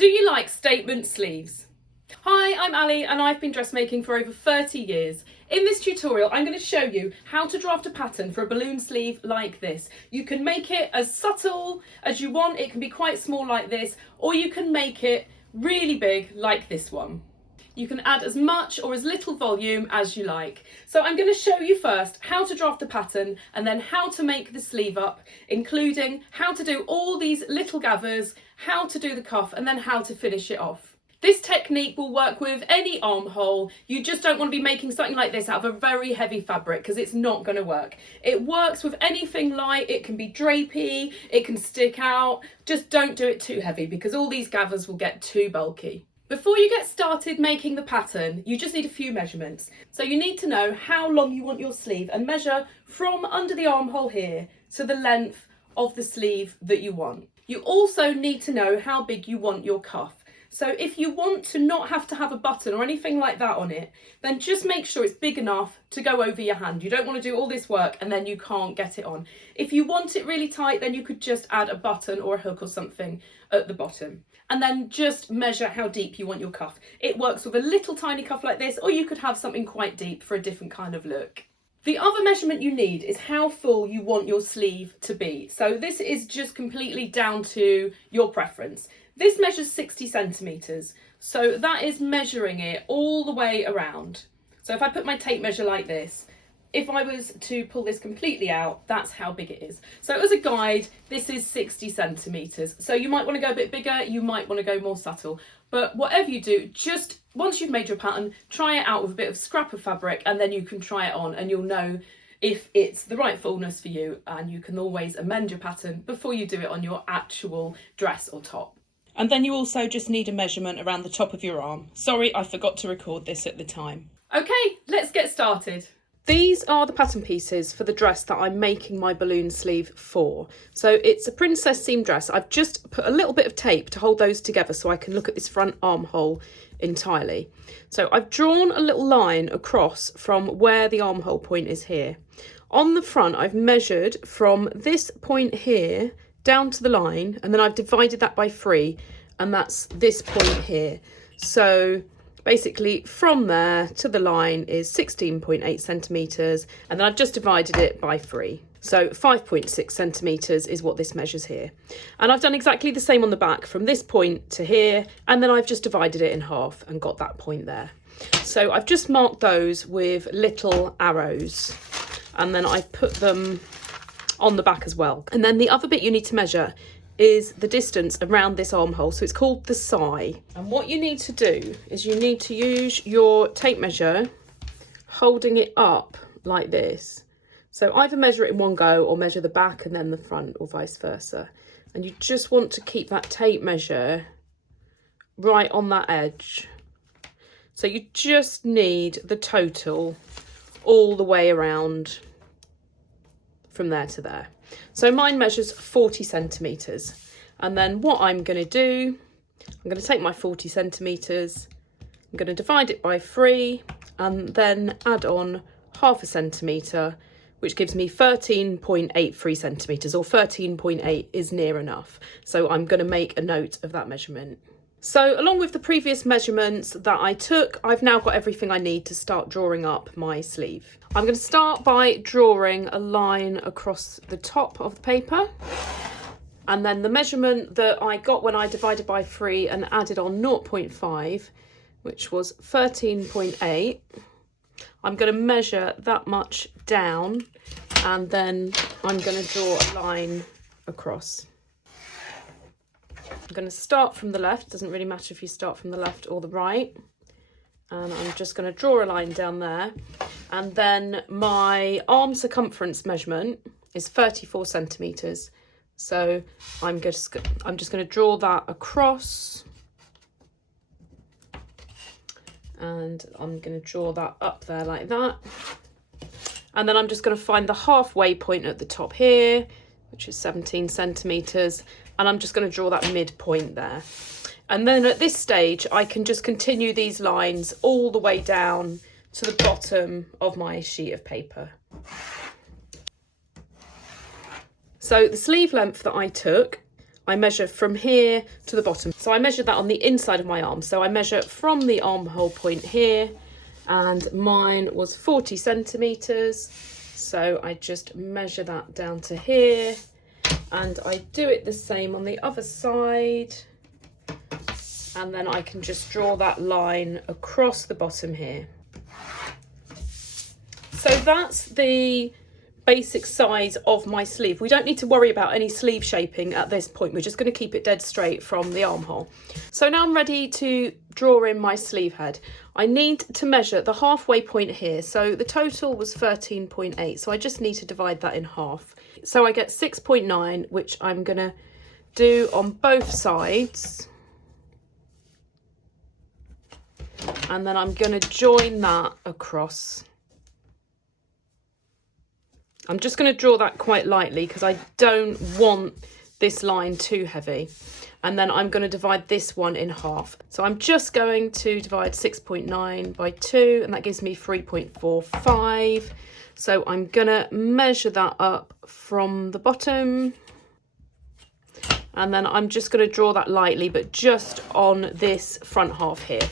Do you like statement sleeves? Hi, I'm Ali and I've been dressmaking for over 30 years. In this tutorial, I'm going to show you how to draft a pattern for a balloon sleeve like this. You can make it as subtle as you want, it can be quite small like this, or you can make it really big like this one. You can add as much or as little volume as you like. So I'm going to show you first how to draft the pattern and then how to make the sleeve up, including how to do all these little gathers, how to do the cuff, and then how to finish it off. This technique will work with any armhole. You just don't want to be making something like this out of a very heavy fabric because it's not going to work. It works with anything light. It can be drapey, it can stick out. Just don't do it too heavy because all these gathers will get too bulky. Before you get started making the pattern, you just need a few measurements. So you need to know how long you want your sleeve and measure from under the armhole here to the length of the sleeve that you want. You also need to know how big you want your cuff. So if you want to not have to have a button or anything like that on it, then just make sure it's big enough to go over your hand. You don't want to do all this work and then you can't get it on. If you want it really tight, then you could just add a button or a hook or something at the bottom. And then just measure how deep you want your cuff. It works with a little tiny cuff like this, or you could have something quite deep for a different kind of look. The other measurement you need is how full you want your sleeve to be. So this is just completely down to your preference. This measures 60 centimetres, so that is measuring it all the way around. So if I put my tape measure like this, if I was to pull this completely out, that's how big it is. So as a guide, this is 60 centimetres. So you might want to go a bit bigger, you might want to go more subtle. But whatever you do, just once you've made your pattern, try it out with a bit of scrap of fabric and then you can try it on and you'll know if it's the right fullness for you, and you can always amend your pattern before you do it on your actual dress or top. And then you also just need a measurement around the top of your arm. Sorry, I forgot to record this at the time. Okay, let's get started. These are the pattern pieces for the dress that I'm making my balloon sleeve for. So it's a princess seam dress. I've just put a little bit of tape to hold those together so I can look at this front armhole entirely. So I've drawn a little line across from where the armhole point is here. On the front, I've measured from this point here down to the line, and then I've divided that by 3, and that's this point here. So basically from there to the line is 16.8 centimetres, and then I've just divided it by 3. So 5.6 centimetres is what this measures here. And I've done exactly the same on the back from this point to here, and then I've just divided it in half and got that point there. So I've just marked those with little arrows, and then I've put them on the back as well. And then the other bit you need to measure is the distance around this armhole. So it's called the sigh. And what you need to do is you need to use your tape measure, holding it up like this. So either measure it in one go or measure the back and then the front, or vice versa. And you just want to keep that tape measure right on that edge. So you just need the total all the way around from there to there. So mine measures 40 centimetres. And then what I'm going to do, I'm going to take my 40 centimetres, I'm going to divide it by 3 and then add on half a centimetre, which gives me 13.83 centimetres, or 13.8 is near enough. So I'm going to make a note of that measurement. So along with the previous measurements that I took, I've now got everything I need to start drawing up my sleeve. I'm going to start by drawing a line across the top of the paper. And then the measurement that I got when I divided by 3 and added on 0.5, which was 13.8, I'm going to measure that much down, and then I'm going to draw a line across. I'm going to start from the left, doesn't really matter if you start from the left or the right, and I'm just going to draw a line down there, and then my arm circumference measurement is 34 centimetres, so I'm just going to draw that across, and I'm going to draw that up there like that, and then I'm just going to find the halfway point at the top here, which is 17 centimetres, and I'm just going to draw that midpoint there. And then at this stage, I can just continue these lines all the way down to the bottom of my sheet of paper. So the sleeve length that I took, I measure from here to the bottom. So I measured that on the inside of my arm. So I measure from the armhole point here, and mine was 40 centimetres. So I just measure that down to here, and I do it the same on the other side. And then I can just draw that line across the bottom here. So that's the basic size of my sleeve. We don't need to worry about any sleeve shaping at this point. We're just going to keep it dead straight from the armhole. So now I'm ready to draw in my sleeve head. I need to measure the halfway point here. So the total was 13.8. So I just need to divide that in half. So I get 6.9, which I'm going to do on both sides. And then I'm going to join that across. I'm just going to draw that quite lightly because I don't want this line too heavy. And then I'm going to divide this one in half. So I'm just going to divide 6.9 by 2, and that gives me 3.45. So I'm going to measure that up from the bottom. And then I'm just going to draw that lightly, but just on this front half here.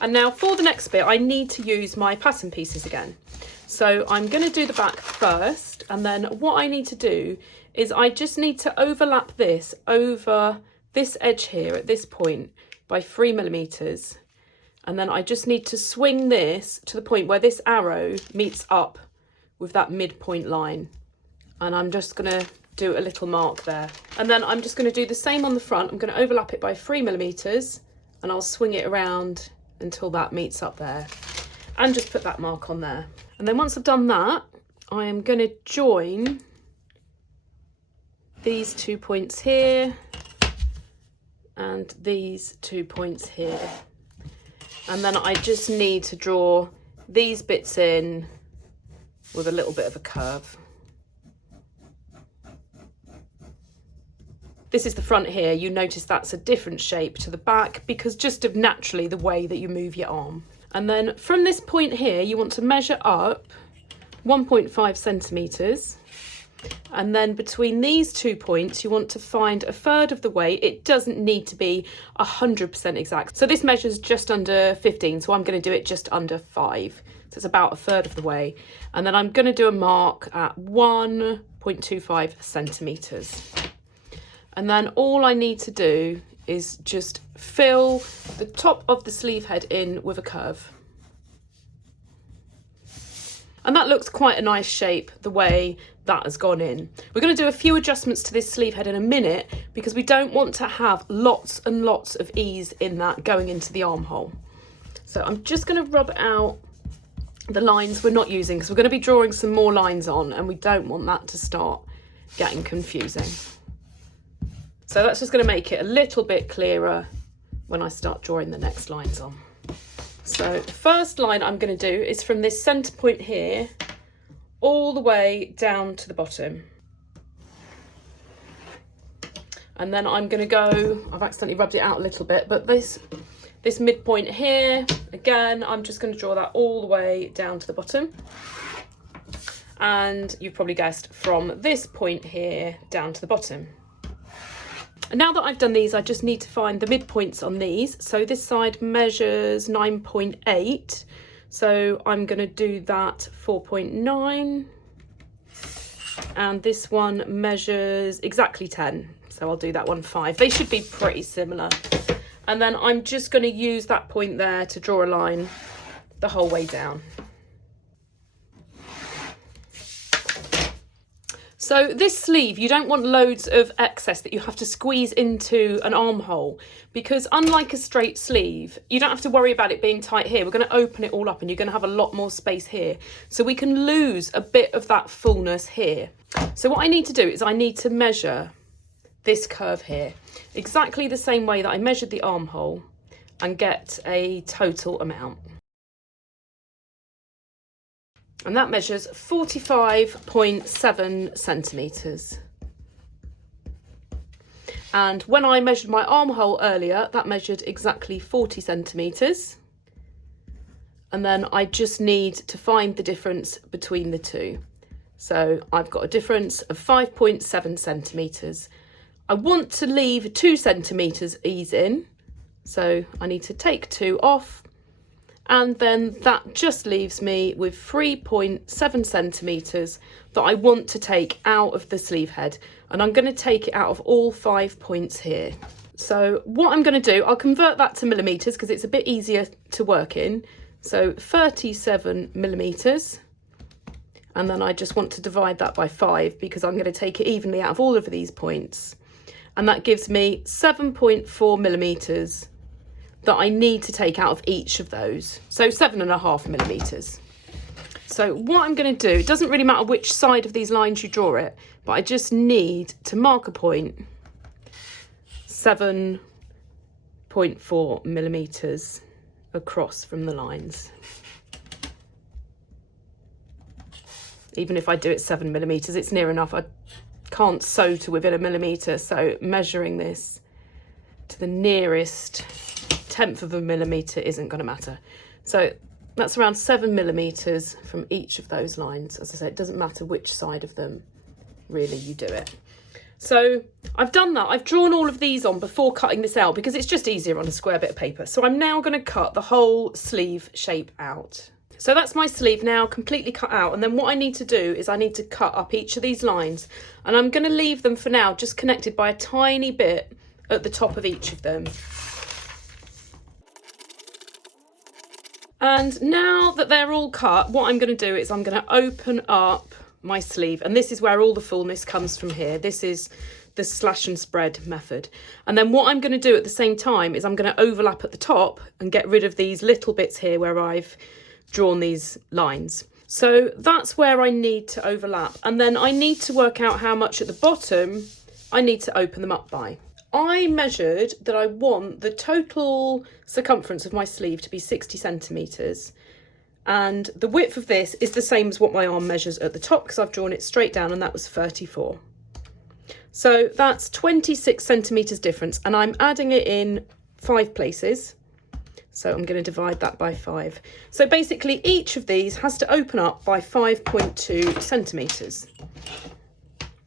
And now for the next bit, I need to use my pattern pieces again. So I'm going to do the back first, and then what I need to do is I just need to overlap this over this edge here at this point by 3mm, and then I just need to swing this to the point where this arrow meets up with that midpoint line, and I'm just going to do a little mark there. And then I'm just going to do the same on the front. I'm going to overlap it by 3mm, and I'll swing it around until that meets up there, and just put that mark on there. And then once I've done that, I am going to join these 2 points here and these 2 points here. And then I just need to draw these bits in with a little bit of a curve. This is the front here. You notice that's a different shape to the back because just of naturally the way that you move your arm. And then from this point here, you want to measure up 1.5 centimetres. And then between these 2 points, you want to find a third of the way. It doesn't need to be 100% exact. So this measures just under 15. So I'm going to do it just under 5. So it's about a third of the way. And then I'm going to do a mark at 1.25 centimetres. And then all I need to do is just fill the top of the sleeve head in with a curve. And that looks quite a nice shape the way that has gone in. We're going to do a few adjustments to this sleeve head in a minute because we don't want to have lots and lots of ease in that going into the armhole. So I'm just going to rub out the lines we're not using because we're going to be drawing some more lines on, and we don't want that to start getting confusing. So that's just going to make it a little bit clearer when I start drawing the next lines on. So the first line I'm going to do is from this centre point here all the way down to the bottom. And then I'm going to go, I've accidentally rubbed it out a little bit, but this midpoint here, again, I'm just going to draw that all the way down to the bottom. And you've probably guessed from this point here down to the bottom. And now that I've done these, I just need to find the midpoints on these. So this side measures 9.8. So I'm going to do that 4.9. And this one measures exactly 10. So I'll do that one 5. They should be pretty similar. And then I'm just going to use that point there to draw a line the whole way down. So this sleeve, you don't want loads of excess that you have to squeeze into an armhole, because unlike a straight sleeve, you don't have to worry about it being tight here. We're going to open it all up and you're going to have a lot more space here. So we can lose a bit of that fullness here. So what I need to do is I need to measure this curve here, exactly the same way that I measured the armhole, and get a total amount. And that measures 45.7 centimetres. And when I measured my armhole earlier, that measured exactly 40 centimetres. And then I just need to find the difference between the two. So I've got a difference of 5.7 centimetres. I want to leave 2 centimetres ease in, so I need to take 2 off, and then that just leaves me with 3.7 centimetres that I want to take out of the sleeve head, and I'm going to take it out of all 5 points here. So what I'm going to do, I'll convert that to millimetres because it's a bit easier to work in. So 37 millimetres, and then I just want to divide that by 5 because I'm going to take it evenly out of all of these points, and that gives me 7.4 millimetres that I need to take out of each of those. So 7.5 millimetres. So what I'm going to do, it doesn't really matter which side of these lines you draw it, but I just need to mark a point 7.4 millimetres across from the lines. Even if I do it 7 millimetres, it's near enough. I can't sew to within a millimetre, so measuring this to the nearest 1/10 of a millimetre isn't going to matter. So that's around 7 millimetres from each of those lines. As I say, it doesn't matter which side of them really you do it. So I've done that. I've drawn all of these on before cutting this out because it's just easier on a square bit of paper. So I'm now going to cut the whole sleeve shape out. So that's my sleeve now completely cut out. And then what I need to do is I need to cut up each of these lines, and I'm going to leave them for now just connected by a tiny bit at the top of each of them. And now that they're all cut, what I'm going to do is I'm going to open up my sleeve, and this is where all the fullness comes from here. This is the slash and spread method. And then what I'm going to do at the same time is I'm going to overlap at the top and get rid of these little bits here where I've drawn these lines. So that's where I need to overlap, and then I need to work out how much at the bottom I need to open them up by. I measured that I want the total circumference of my sleeve to be 60 centimetres, and the width of this is the same as what my arm measures at the top because I've drawn it straight down, and that was 34. So that's 26 centimetres difference, and I'm adding it in 5 places. So I'm going to divide that by 5. So basically each of these has to open up by 5.2 centimetres.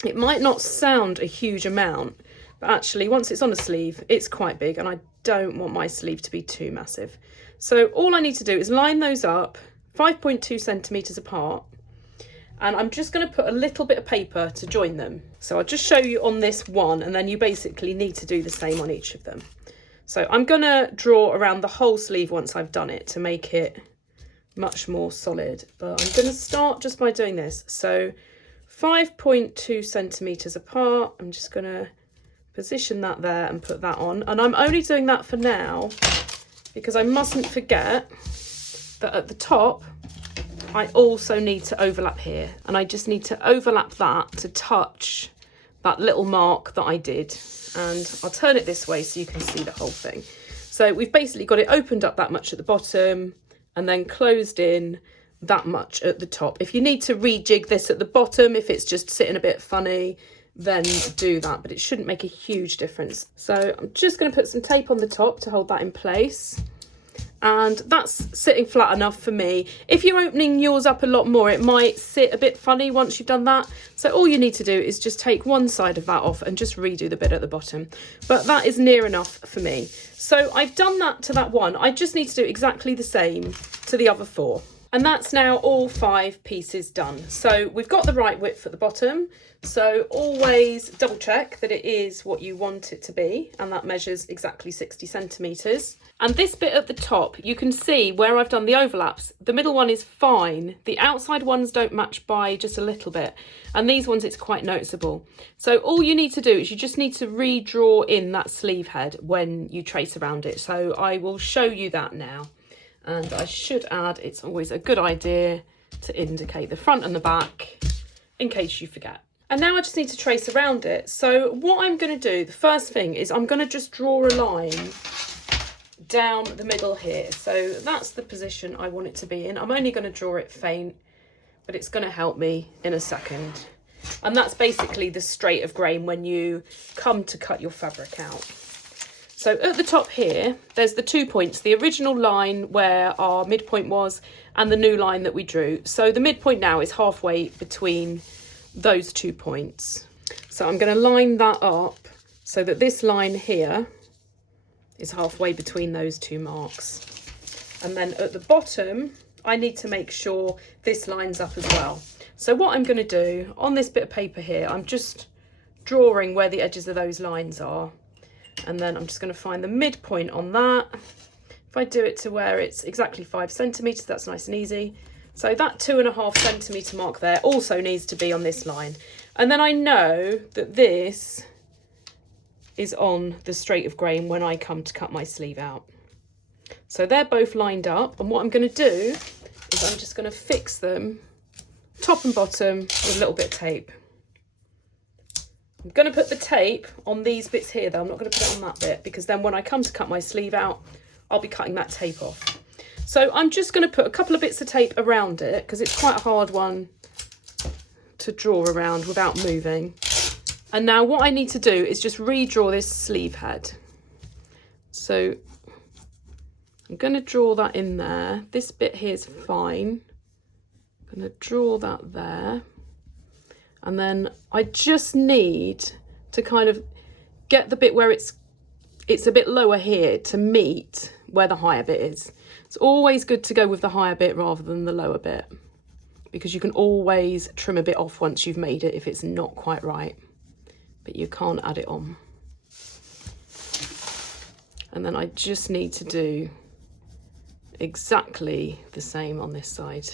It might not sound a huge amount, but actually once it's on a sleeve, it's quite big, and I don't want my sleeve to be too massive. So all I need to do is line those up 5.2 centimetres apart, and I'm just going to put a little bit of paper to join them. So I'll just show you on this one, and then you basically need to do the same on each of them. So I'm going to draw around the whole sleeve once I've done it to make it much more solid, but I'm going to start just by doing this. So 5.2 centimetres apart, I'm just going to position that there and put that on, and I'm only doing that for now because I mustn't forget that at the top I also need to overlap here, and I just need to overlap that to touch that little mark that I did, and I'll turn it this way so you can see the whole thing. So we've basically got it opened up that much at the bottom and then closed in that much at the top. If you need to rejig this at the bottom, if it's just sitting a bit funny, then do that, but it shouldn't make a huge difference. So I'm just going to put some tape on the top to hold that in place, and that's sitting flat enough for me. If you're opening yours up a lot more, it might sit a bit funny once you've done that, so all you need to do is just take one side of that off and just redo the bit at the bottom, but that is near enough for me. So I've done that to that one. I just need to do exactly the same to the other 4. And that's now all 5 pieces done. So we've got the right width at the bottom. So always double check that it is what you want it to be. And that measures exactly 60 centimetres. And this bit at the top, you can see where I've done the overlaps. The middle one is fine. The outside ones don't match by just a little bit. And these ones, it's quite noticeable. So all you need to do is you just need to redraw in that sleeve head when you trace around it. So I will show you that now. And I should add, it's always a good idea to indicate the front and the back in case you forget. And now I just need to trace around it. So what I'm going to do, the first thing is I'm going to just draw a line down the middle here. So that's the position I want it to be in. I'm only going to draw it faint, but it's going to help me in a second. And that's basically the straight of grain when you come to cut your fabric out. So at the top here, there's the 2 points, the original line where our midpoint was and the new line that we drew. So the midpoint now is halfway between those 2 points. So I'm going to line that up so that this line here is halfway between those two marks. And then at the bottom, I need to make sure this lines up as well. So what I'm going to do on this bit of paper here, I'm just drawing where the edges of those lines are. And then I'm just going to find the midpoint on that. If I do it to where it's exactly 5 centimetres, that's nice and easy. So that 2.5 centimetre mark there also needs to be on this line. And then I know that this is on the straight of grain when I come to cut my sleeve out. So they're both lined up, and what I'm going to do is I'm just going to fix them top and bottom with a little bit of tape. I'm going to put the tape on these bits here though, I'm not going to put it on that bit, because then when I come to cut my sleeve out, I'll be cutting that tape off. So I'm just going to put a couple of bits of tape around it, because it's quite a hard one to draw around without moving. And now what I need to do is just redraw this sleeve head. So I'm going to draw that in there. This bit here is fine. I'm going to draw that there. And then I just need to kind of get the bit where it's a bit lower here to meet where the higher bit is. It's always good to go with the higher bit rather than the lower bit, because you can always trim a bit off once you've made it if it's not quite right, but you can't add it on. And then I just need to do exactly the same on this side.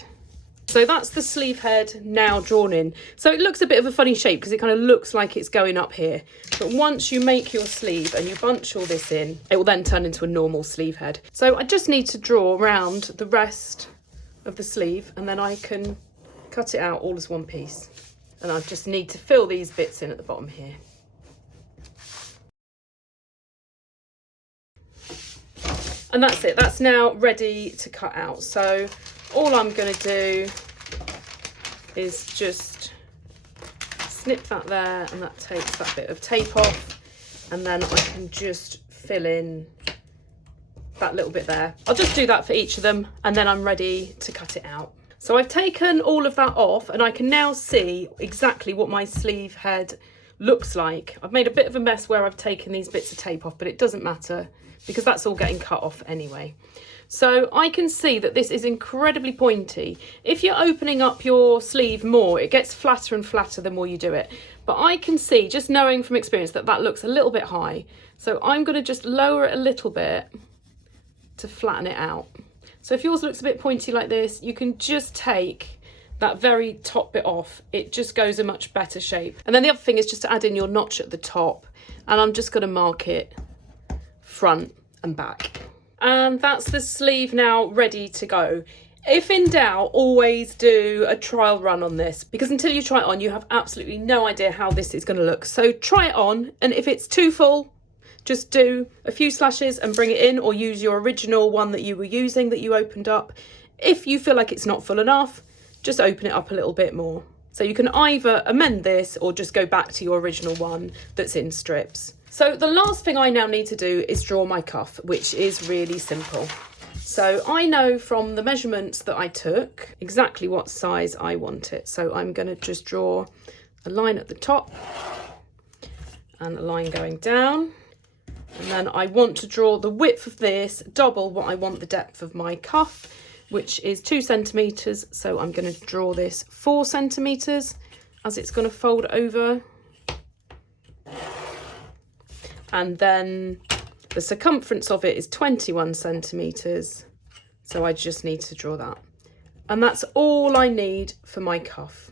So that's the sleeve head now drawn in. So it looks a bit of a funny shape because it kind of looks like it's going up here. But once you make your sleeve and you bunch all this in, it will then turn into a normal sleeve head. So I just need to draw around the rest of the sleeve, and then I can cut it out all as one piece. And I just need to fill these bits in at the bottom here. And that's it, that's now ready to cut out. So all I'm going to do is just snip that there, and that takes that bit of tape off, and then I can just fill in that little bit there. I'll just do that for each of them, and then I'm ready to cut it out. So I've taken all of that off, and I can now see exactly what my sleeve head looks like. I've made a bit of a mess where I've taken these bits of tape off, but it doesn't matter because that's all getting cut off anyway. So I can see that this is incredibly pointy. If you're opening up your sleeve more, it gets flatter and flatter the more you do it. But I can see, just knowing from experience, that that looks a little bit high. So I'm going to just lower it a little bit to flatten it out. So if yours looks a bit pointy like this, you can just take that very top bit off. It just goes a much better shape. And then the other thing is just to add in your notch at the top. And I'm just going to mark it front and back. And that's the sleeve now ready to go. If in doubt, always do a trial run on this, because until you try it on, you have absolutely no idea how this is going to look. So try it on, and if it's too full, just do a few slashes and bring it in, or use your original one that you were using that you opened up. If you feel like it's not full enough, just open it up a little bit more. So you can either amend this or just go back to your original one that's in strips. So the last thing I now need to do is draw my cuff, which is really simple. So I know from the measurements that I took exactly what size I want it. So I'm going to just draw a line at the top and a line going down. And then I want to draw the width of this double what I want the depth of my cuff, which is 2 centimetres. So I'm going to draw this 4 centimetres as it's going to fold over. And then the circumference of it is 21 centimetres. So I just need to draw that. And that's all I need for my cuff.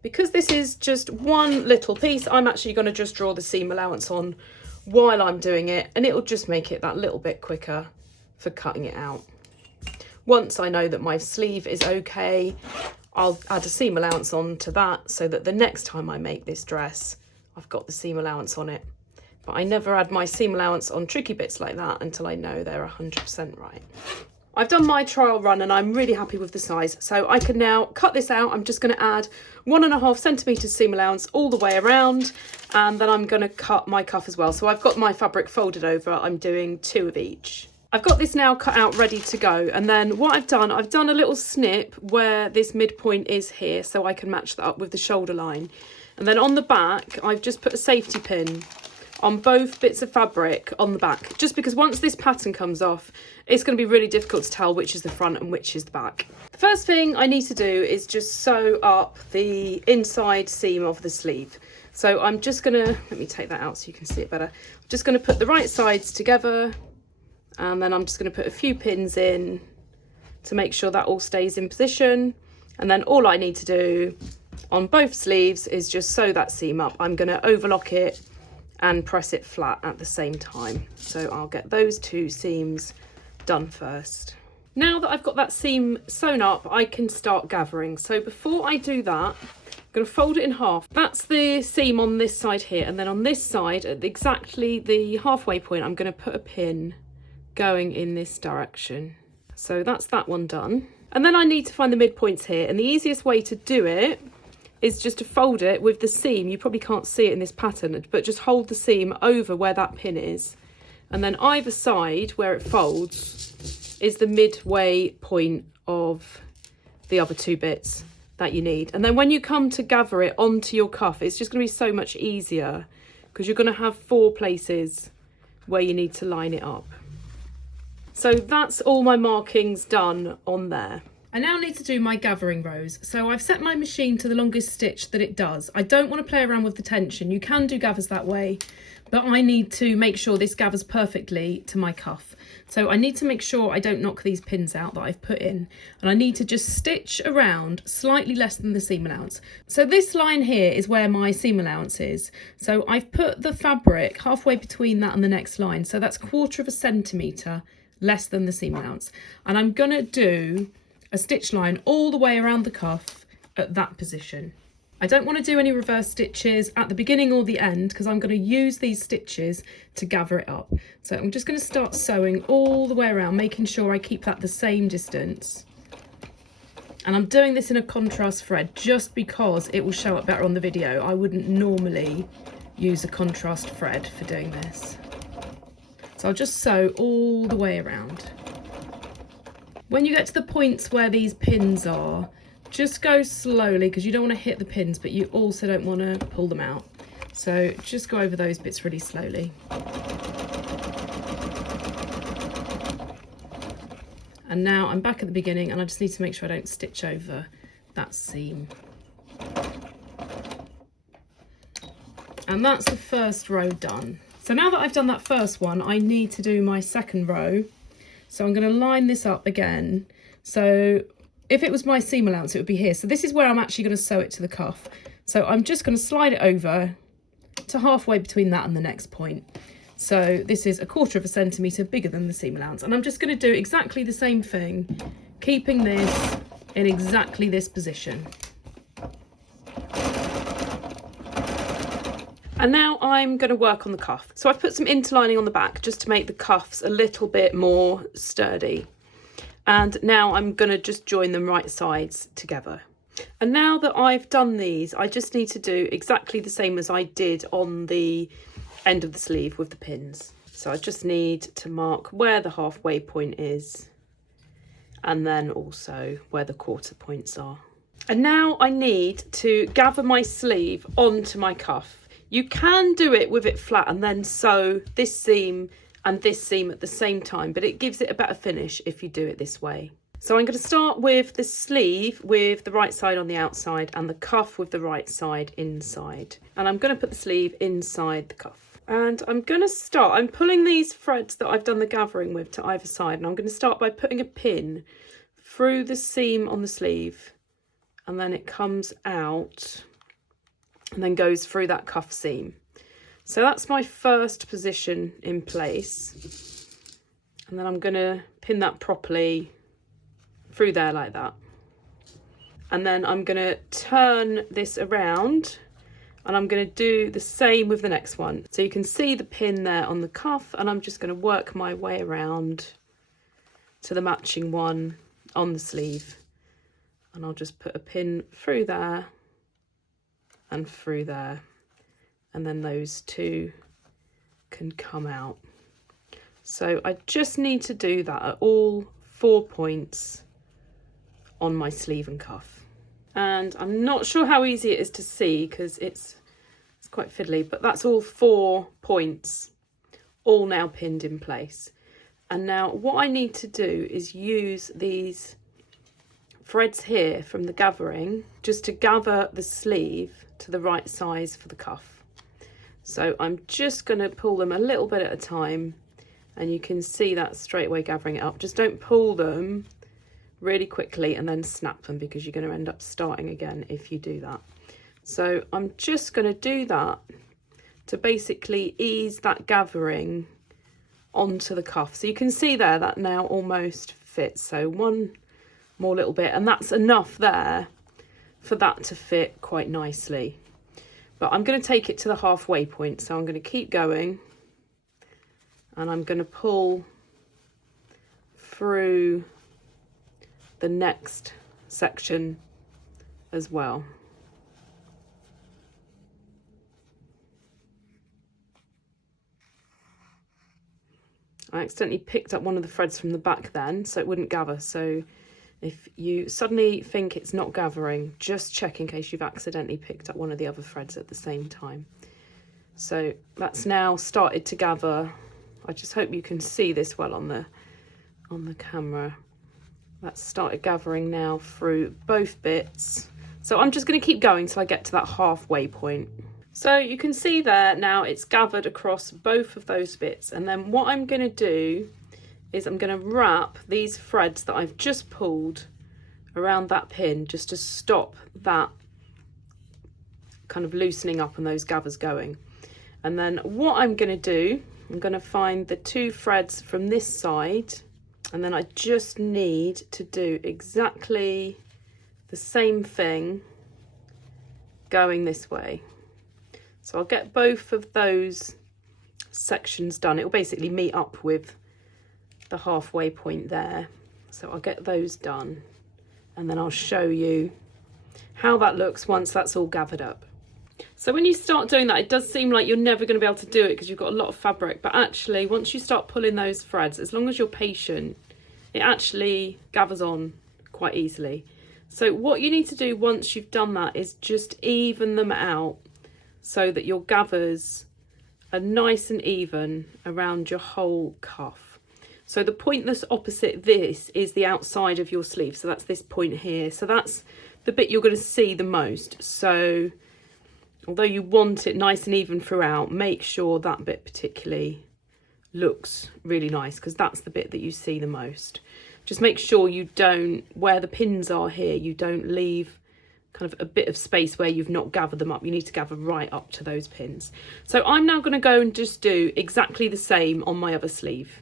Because this is just one little piece, I'm actually going to just draw the seam allowance on while I'm doing it, and it'll just make it that little bit quicker for cutting it out. Once I know that my sleeve is okay, I'll add a seam allowance on to that so that the next time I make this dress, I've got the seam allowance on it. But I never add my seam allowance on tricky bits like that until I know they're 100% right. I've done my trial run and I'm really happy with the size. So I can now cut this out. I'm just going to add 1.5 centimetres seam allowance all the way around. And then I'm going to cut my cuff as well. So I've got my fabric folded over. I'm doing 2 of each. I've got this now cut out ready to go. And then what I've done a little snip where this midpoint is here so I can match that up with the shoulder line. And then on the back, I've just put a safety pin on both bits of fabric on the back, just because once this pattern comes off, it's going to be really difficult to tell which is the front and which is the back. The first thing I need to do is just sew up the inside seam of the sleeve. So I'm just going to, let me take that out so you can see it better. I'm just going to put the right sides together, and then I'm just going to put a few pins in to make sure that all stays in position. And then all I need to do on both sleeves is just sew that seam up. I'm going to overlock it and press it flat at the same time. So I'll get those two seams done first. Now that I've got that seam sewn up, I can start gathering. So before I do that, I'm going to fold it in half. That's the seam on this side here, and then on this side at exactly the halfway point, I'm going to put a pin going in this direction. So that's that one done. And then I need to find the midpoints here, and the easiest way to do it is just to fold it with the seam. You probably can't see it in this pattern, but just hold the seam over where that pin is. And then either side where it folds is the midway point of the other two bits that you need. And then when you come to gather it onto your cuff, it's just going to be so much easier because you're going to have 4 places where you need to line it up. So that's all my markings done on there. I now need to do my gathering rows. So I've set my machine to the longest stitch that it does. I don't want to play around with the tension. You can do gathers that way, but I need to make sure this gathers perfectly to my cuff. So I need to make sure I don't knock these pins out that I've put in, and I need to just stitch around slightly less than the seam allowance. So this line here is where my seam allowance is. So I've put the fabric halfway between that and the next line. So that's 1/4 centimetre less than the seam allowance. And I'm gonna do a stitch line all the way around the cuff at that position. I don't want to do any reverse stitches at the beginning or the end because I'm going to use these stitches to gather it up. So I'm just going to start sewing all the way around, making sure I keep that the same distance. And I'm doing this in a contrast thread just because it will show up better on the video. I wouldn't normally use a contrast thread for doing this. So I'll just sew all the way around. When you get to the points where these pins are, just go slowly because you don't want to hit the pins, but you also don't want to pull them out. So just go over those bits really slowly. And now I'm back at the beginning and I just need to make sure I don't stitch over that seam. And that's the first row done. So now that I've done that first one, I need to do my second row. So I'm going to line this up again. So if it was my seam allowance, it would be here. So this is where I'm actually going to sew it to the cuff. So I'm just going to slide it over to halfway between that and the next point. So this is 1/4 centimetre bigger than the seam allowance. And I'm just going to do exactly the same thing, keeping this in exactly this position. And now I'm going to work on the cuff. So I've put some interlining on the back just to make the cuffs a little bit more sturdy. And now I'm going to just join them right sides together. And now that I've done these, I just need to do exactly the same as I did on the end of the sleeve with the pins. So I just need to mark where the halfway point is and then also where the quarter points are. And now I need to gather my sleeve onto my cuff. You can do it with it flat and then sew this seam and this seam at the same time, but it gives it a better finish if you do it this way. So I'm going to start with the sleeve with the right side on the outside and the cuff with the right side inside. And I'm going to put the sleeve inside the cuff. And I'm pulling these threads that I've done the gathering with to either side, and I'm going to start by putting a pin through the seam on the sleeve, and then it comes out and then goes through that cuff seam. So that's my first position in place. And then I'm going to pin that properly through there like that. And then I'm going to turn this around and I'm going to do the same with the next one. So you can see the pin there on the cuff, and I'm just going to work my way around to the matching one on the sleeve. And I'll just put a pin through there and through there, and then those two can come out. So I just need to do that at all 4 points on my sleeve and cuff. And I'm not sure how easy it is to see because it's quite fiddly, but that's all 4 points, all now pinned in place. And now what I need to do is use these threads here from the gathering just to gather the sleeve to the right size for the cuff. So I'm just going to pull them a little bit at a time, and you can see that straight away gathering it up. Just don't pull them really quickly and then snap them, because you're going to end up starting again if you do that. So I'm just going to do that to basically ease that gathering onto the cuff. So you can see there that now almost fits. So one more little bit, and that's enough there for that to fit quite nicely. But I'm going to take it to the halfway point, so I'm going to keep going, and I'm going to pull through the next section as well. I accidentally picked up one of the threads from the back then, so it wouldn't gather. So if you suddenly think it's not gathering, just check in case you've accidentally picked up one of the other threads at the same time. So that's now started to gather. I just hope you can see this well on the camera. That's started gathering now through both bits. So I'm just going to keep going till I get to that halfway point. So you can see there now it's gathered across both of those bits, and then what I'm going to do is I'm going to wrap these threads that I've just pulled around that pin just to stop that kind of loosening up and those gathers going. And then what I'm going to do, I'm going to find the 2 threads from this side, and then I just need to do exactly the same thing going this way. So I'll get both of those sections done. It will basically meet up with the halfway point there. So I'll get those done, and then I'll show you how that looks once that's all gathered up. So when you start doing that, it does seem like you're never going to be able to do it because you've got a lot of fabric, but actually once you start pulling those threads, as long as you're patient, it actually gathers on quite easily. So what you need to do once you've done that is just even them out so that your gathers are nice and even around your whole cuff. So the point that's opposite this is the outside of your sleeve. So that's this point here. So that's the bit you're going to see the most. So although you want it nice and even throughout, make sure that bit particularly looks really nice, because that's the bit that you see the most. Just make sure you don't, where the pins are here, you don't leave kind of a bit of space where you've not gathered them up. You need to gather right up to those pins. So I'm now going to go and just do exactly the same on my other sleeve.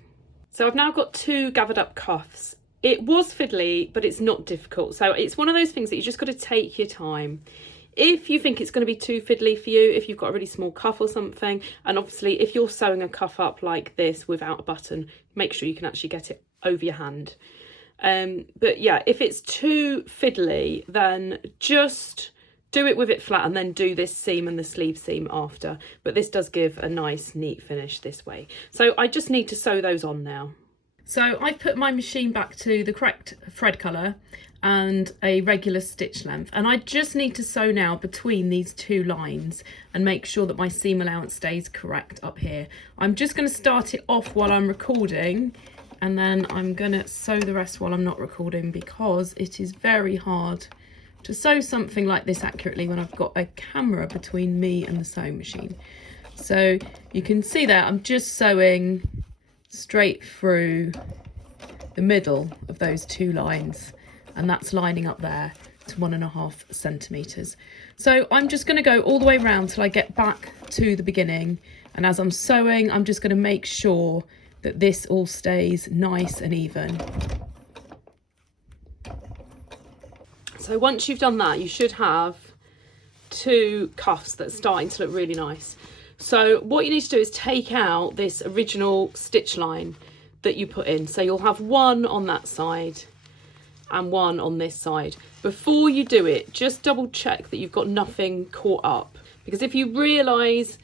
So I've now got 2 gathered up cuffs. It was fiddly, but it's not difficult. So it's one of those things that you just got to take your time. If you think it's going to be too fiddly for you, if you've got a really small cuff or something, and obviously if you're sewing a cuff up like this without a button, make sure you can actually get it over your hand. But yeah, if it's too fiddly, then just do it with it flat and then do this seam and the sleeve seam after. But this does give a nice neat finish this way. So I just need to sew those on now. So I've put my machine back to the correct thread colour and a regular stitch length, and I just need to sew now between these 2 lines and make sure that my seam allowance stays correct up here. I'm just going to start it off while I'm recording, and then I'm going to sew the rest while I'm not recording, because it is very hard to sew something like this accurately when I've got a camera between me and the sewing machine. So you can see there I'm just sewing straight through the middle of those 2 lines, and that's lining up there to 1.5 centimetres. So I'm just going to go all the way around till I get back to the beginning, and as I'm sewing I'm just going to make sure that this all stays nice and even. So once you've done that, you should have 2 cuffs that are starting to look really nice. So what you need to do is take out this original stitch line that you put in. So you'll have one on that side and one on this side. Before you do it, just double check that you've got nothing caught up, because if you realise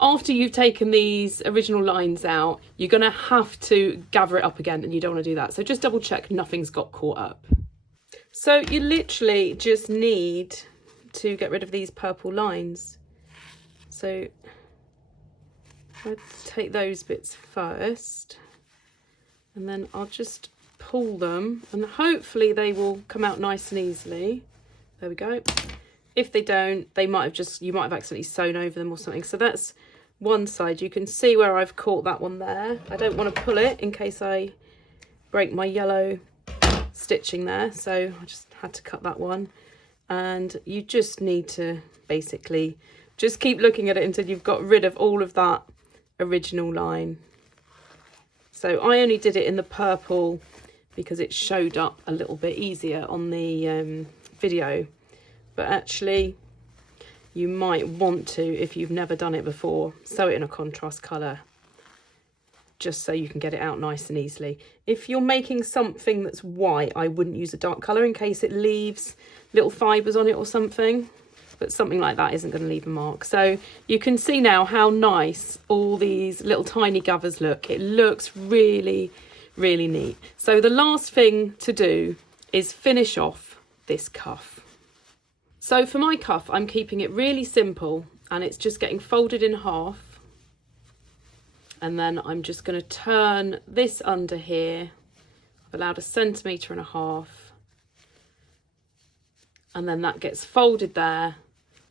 after you've taken these original lines out, you're going to have to gather it up again, and you don't want to do that. So just double check nothing's got caught up. So you literally just need to get rid of these purple lines. So I'll take those bits first, and then I'll just pull them, and hopefully they will come out nice and easily. There we go. If they don't, you might have accidentally sewn over them or something. So that's one side. You can see where I've caught that one there. I don't want to pull it in case I break my yellow stitching there, so I just had to cut that one. And you just need to basically just keep looking at it until you've got rid of all of that original line. So I only did it in the purple because it showed up a little bit easier on the video, but actually you might want to, if you've never done it before, sew it in a contrast colour, just so you can get it out nice and easily. If you're making something that's white, I wouldn't use a dark colour in case it leaves little fibres on it or something, but something like that isn't going to leave a mark. So you can see now how nice all these little tiny gathers look. It looks really, really neat. So the last thing to do is finish off this cuff. So for my cuff, I'm keeping it really simple, and it's just getting folded in half. And then I'm just going to turn this under here. I've allowed 1.5 centimetres, and then that gets folded there,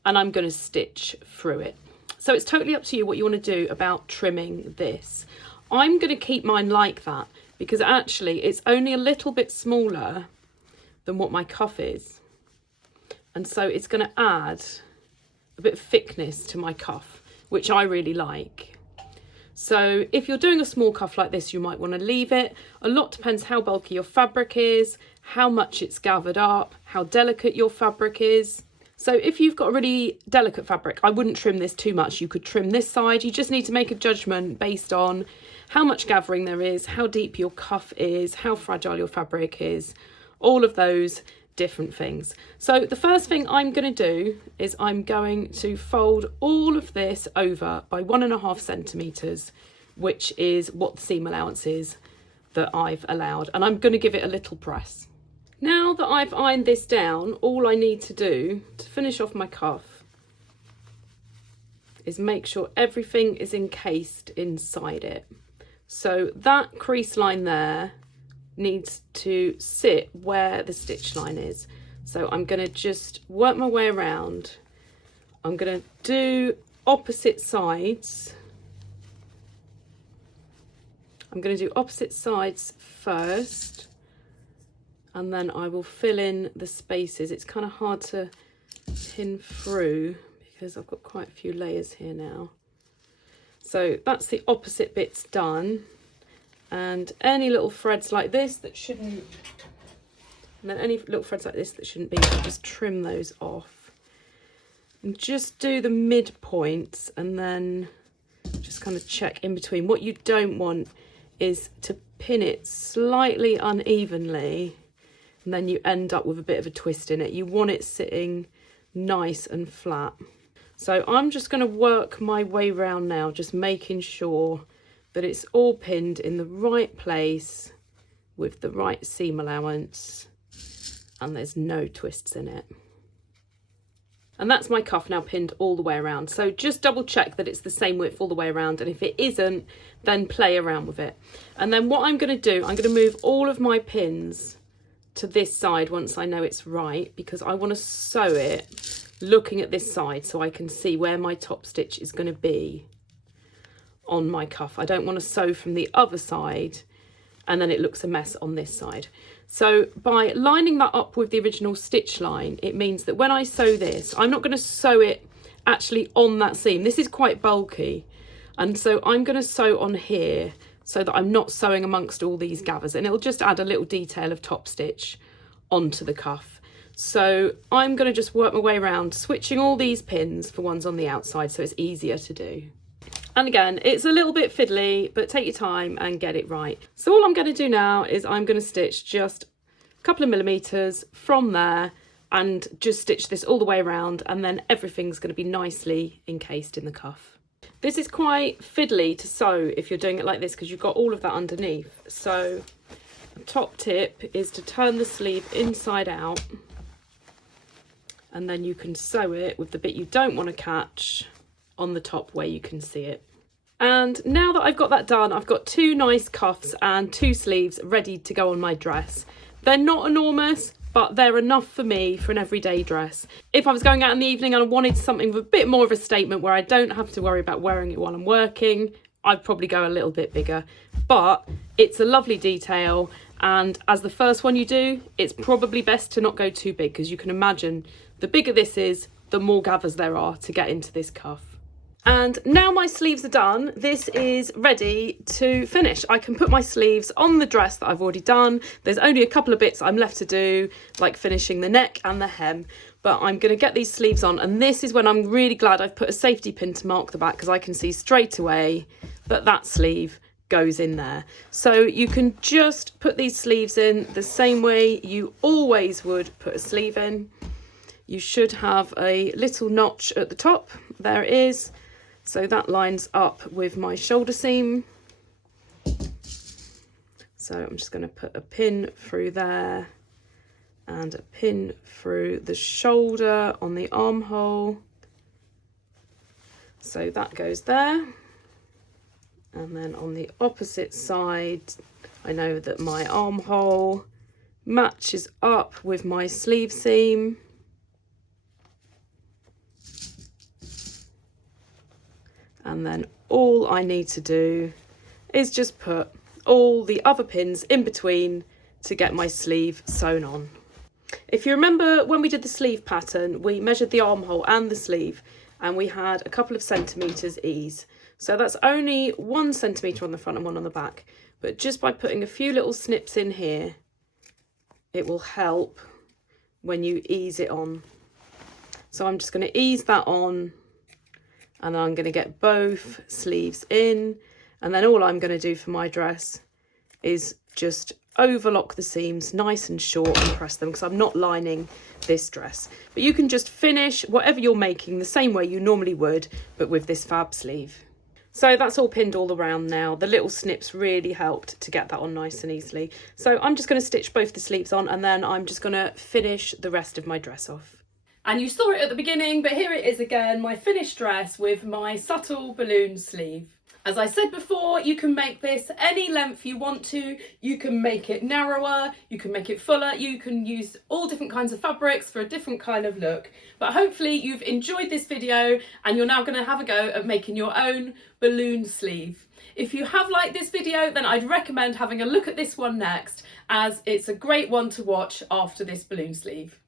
and I'm going to stitch through it. So it's totally up to you what you want to do about trimming this. I'm going to keep mine like that because actually it's only a little bit smaller than what my cuff is, and so it's going to add a bit of thickness to my cuff, which I really like. So if you're doing a small cuff like this, you might want to leave it. A lot depends how bulky your fabric is, how much it's gathered up, how delicate your fabric is. So if you've got a really delicate fabric, I wouldn't trim this too much. You could trim this side. You just need to make a judgment based on how much gathering there is, how deep your cuff is, how fragile your fabric is, all of those different things. So the first thing I'm going to do is I'm going to fold all of this over by 1.5 centimetres, which is what the seam allowance is that I've allowed, and I'm going to give it a little press. Now that I've ironed this down, all I need to do to finish off my cuff is make sure everything is encased inside it. So that crease line there needs to sit where the stitch line is. So I'm going to just work my way around. I'm going to do opposite sides. I'm going to do opposite sides first, and then I will fill in the spaces. It's kind of hard to pin through because I've got quite a few layers here now. So that's the opposite bits done. And any little threads like this that shouldn't, and then any little threads like this that shouldn't be, I'll just trim those off and just do the midpoints, and then just kind of check in between. What you don't want is to pin it slightly unevenly and then you end up with a bit of a twist in it. You want it sitting nice and flat. So I'm just going to work my way around now, just making sure that it's all pinned in the right place with the right seam allowance and there's no twists in it. And that's my cuff now pinned all the way around. So just double check that it's the same width all the way around, and if it isn't, then play around with it. And then what I'm going to do, I'm going to move all of my pins to this side once I know it's right, because I want to sew it looking at this side so I can see where my top stitch is going to be on my cuff. I don't want to sew from the other side and then it looks a mess on this side. So by lining that up with the original stitch line, it means that when I sew this, I'm not going to sew it actually on that seam. This is quite bulky, and so I'm going to sew on here so that I'm not sewing amongst all these gathers, and it'll just add a little detail of top stitch onto the cuff. So I'm going to just work my way around, switching all these pins for ones on the outside so it's easier to do. And again, it's a little bit fiddly, but take your time and get it right. So all I'm going to do now is I'm going to stitch just a couple of millimeters from there and just stitch this all the way around, and then everything's going to be nicely encased in the cuff. This is quite fiddly to sew if you're doing it like this because you've got all of that underneath. So the top tip is to turn the sleeve inside out, and then you can sew it with the bit you don't want to catch on the top where you can see it. And now that I've got that done, I've got 2 nice cuffs and 2 sleeves ready to go on my dress. They're not enormous, but they're enough for me for an everyday dress. If I was going out in the evening and I wanted something with a bit more of a statement where I don't have to worry about wearing it while I'm working, I'd probably go a little bit bigger. But it's a lovely detail, and as the first one you do, it's probably best to not go too big, because you can imagine the bigger this is, the more gathers there are to get into this cuff. And now my sleeves are done, this is ready to finish. I can put my sleeves on the dress that I've already done. There's only a couple of bits I'm left to do, like finishing the neck and the hem, but I'm going to get these sleeves on, and this is when I'm really glad I've put a safety pin to mark the back, because I can see straight away that that sleeve goes in there. So you can just put these sleeves in the same way you always would put a sleeve in. You should have a little notch at the top, there it is. So that lines up with my shoulder seam. So I'm just going to put a pin through there and a pin through the shoulder on the armhole. So that goes there. And then on the opposite side, I know that my armhole matches up with my sleeve seam. And then all I need to do is just put all the other pins in between to get my sleeve sewn on. If you remember when we did the sleeve pattern, we measured the armhole and the sleeve, and we had a couple of centimetres ease. So that's only 1 centimetre on the front and 1 on the back. But just by putting a few little snips in here, it will help when you ease it on. So I'm just going to ease that on, and I'm going to get both sleeves in, and then all I'm going to do for my dress is just overlock the seams nice and short and press them, because I'm not lining this dress. But you can just finish whatever you're making the same way you normally would, but with this fab sleeve. So that's all pinned all around now. The little snips really helped to get that on nice and easily. So I'm just going to stitch both the sleeves on, and then I'm just going to finish the rest of my dress off. And you saw it at the beginning, but here it is again, my finished dress with my subtle balloon sleeve. As I said before, you can make this any length you want to. You can make it narrower, you can make it fuller, you can use all different kinds of fabrics for a different kind of look. But hopefully you've enjoyed this video, and you're now going to have a go at making your own balloon sleeve. If you have liked this video, then I'd recommend having a look at this one next, as it's a great one to watch after this balloon sleeve.